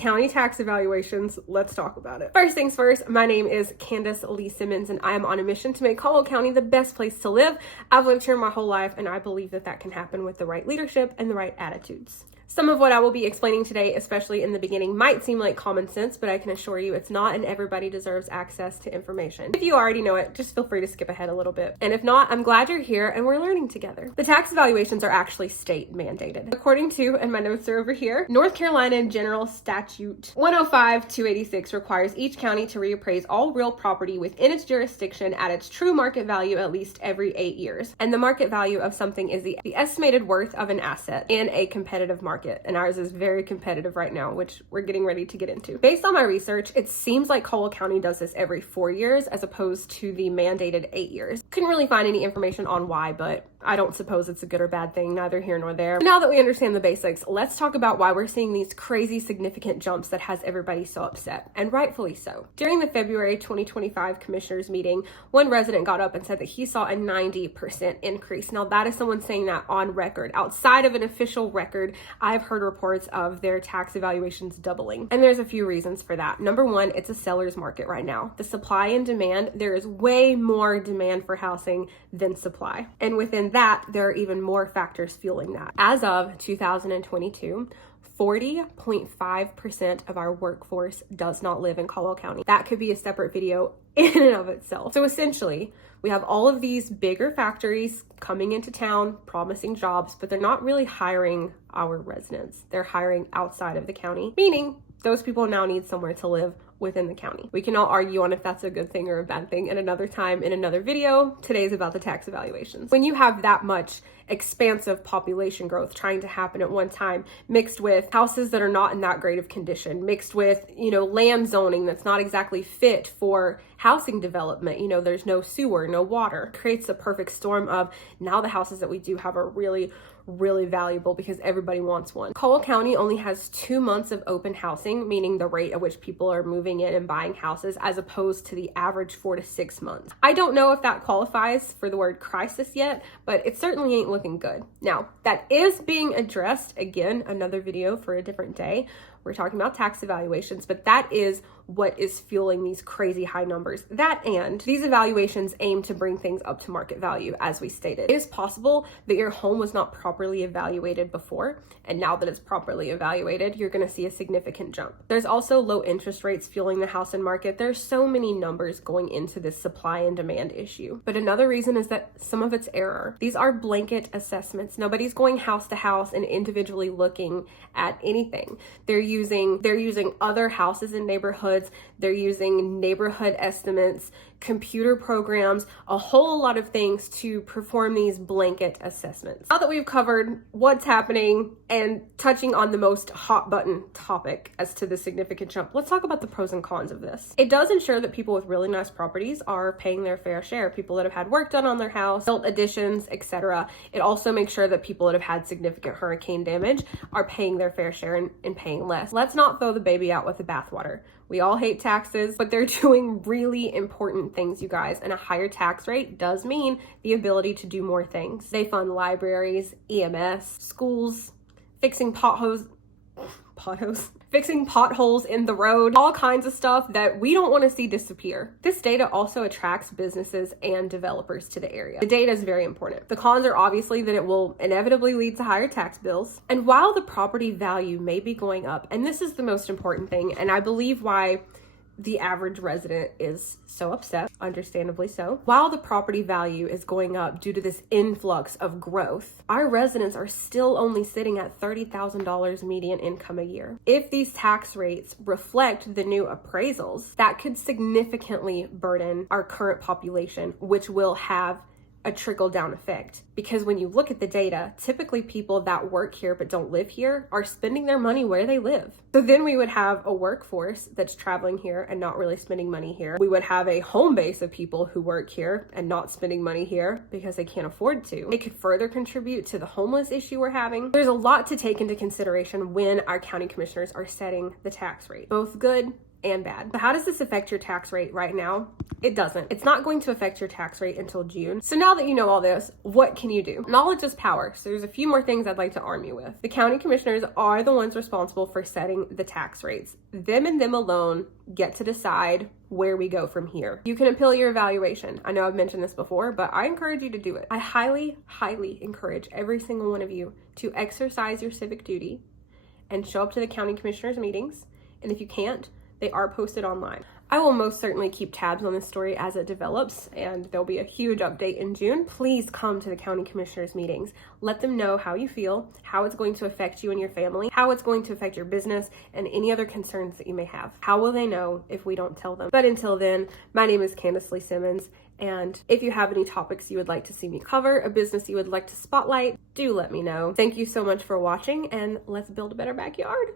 county tax evaluations. Let's talk about it. First things first, my name is Candace Lee Simmons, and I am on a mission to make Caldwell County the best place to live. I've lived here my whole life, and I believe that that can happen with the right leadership and the right attitudes. Some of what I will be explaining today, especially in the beginning, might seem like common sense, but I can assure you it's not, and everybody deserves access to information. If you already know it, just feel free to skip ahead a little bit. And if not, I'm glad you're here and we're learning together. The tax evaluations are actually state mandated. According to, and my notes are over here, North Carolina General Statute 105-286 requires each county to reappraise all real property within its jurisdiction at its true market value at least every 8 years. And the market value of something is the estimated worth of an asset in a competitive market. And ours is very competitive right now, which we're getting ready to get into. Based on my research, it seems like Caldwell County does this every 4 years as opposed to the mandated 8 years. Couldn't really find any information on why, but I don't suppose it's a good or bad thing, neither here nor there. Now that we understand the basics, let's talk about why we're seeing these crazy significant jumps that has everybody so upset, and rightfully so. During the February 2025 commissioners meeting, one resident got up and said that he saw a 90% increase. Now that is someone saying that on record. Outside of an official record, I've heard reports of their tax evaluations doubling. And there's a few reasons for that. Number one, it's a seller's market right now. The supply and demand, there is way more demand for housing than supply. And within that, there are even more factors fueling that. As of 2022, 40.5% of our workforce does not live in Caldwell County. That could be a separate video in and of itself. So essentially, we have all of these bigger factories coming into town, promising jobs, but they're not really hiring our residents. They're hiring outside of the county, meaning those people now need somewhere to live within the county. We can all argue on if that's a good thing or a bad thing at another time in another video. Today's about the tax evaluations. When you have that much expansive population growth trying to happen at one time, mixed with houses that are not in that great of condition, mixed with, land zoning that's not exactly fit for housing development, there's no sewer, no water, creates a perfect storm of now the houses that we do have are really valuable because everybody wants one. Caldwell County only has 2 months of open housing, meaning the rate at which people are moving in and buying houses, as opposed to the average 4 to 6 months. I don't know if that qualifies for the word crisis yet, but it certainly ain't looking good. Now, that is being addressed, again, another video for a different day. We're talking about tax evaluations, but that is what is fueling these crazy high numbers. That, and these evaluations aim to bring things up to market value, as we stated. It is possible that your home was not properly evaluated before, and now that it's properly evaluated, you're going to see a significant jump. There's also low interest rates fueling the housing market. There's so many numbers going into this supply and demand issue. But another reason is that some of it's error. These are blanket assessments. Nobody's going house to house and individually looking at anything. They're using other houses in neighborhoods. They're using neighborhood estimates, computer programs, a whole lot of things to perform these blanket assessments. Now that we've covered what's happening and touching on the most hot button topic as to the significant jump, let's talk about the pros and cons of this. It does ensure that people with really nice properties are paying their fair share. People that have had work done on their house, built additions, etc. It also makes sure that people that have had significant hurricane damage are paying their fair share and paying less. Let's not throw the baby out with the bathwater. We all hate taxes, but they're doing really important things, you guys. And a higher tax rate does mean the ability to do more things. They fund libraries, EMS, schools, fixing fixing potholes in the road, all kinds of stuff that we don't want to see disappear. This data also attracts businesses and developers to the area. The data is very important. The cons are obviously that it will inevitably lead to higher tax bills. And while the property value may be going up, and this is the most important thing, and I believe why the average resident is so upset, understandably so. While the property value is going up due to this influx of growth, our residents are still only sitting at $30,000 median income a year. If these tax rates reflect the new appraisals, that could significantly burden our current population, which will have a trickle-down effect. Because when you look at the data, typically people that work here but don't live here are spending their money where they live. So then we would have a workforce that's traveling here and not really spending money here. We would have a home base of people who work here and not spending money here because they can't afford to. It could further contribute to the homeless issue we're having. There's a lot to take into consideration when our county commissioners are setting the tax rate, both good and bad. So how does this affect your tax rate right now? It doesn't. It's not going to affect your tax rate until June. So now that you know all this, what can you do? Knowledge is power. So there's a few more things I'd like to arm you with. The county commissioners are the ones responsible for setting the tax rates. Them and them alone get to decide where we go from here. You can appeal your evaluation. I know I've mentioned this before, but I encourage you to do it. I highly, highly encourage every single one of you to exercise your civic duty and show up to the county commissioners meetings. And if you can't, they are posted online. I will most certainly keep tabs on this story as it develops, and there'll be a huge update in June. Please come to the county commissioners meetings. Let them know how you feel, how it's going to affect you and your family, how it's going to affect your business, and any other concerns that you may have. How will they know if we don't tell them? But until then, my name is Candace Lee Simmons, and if you have any topics you would like to see me cover, a business you would like to spotlight, do let me know. Thank you so much for watching, and let's build a better backyard.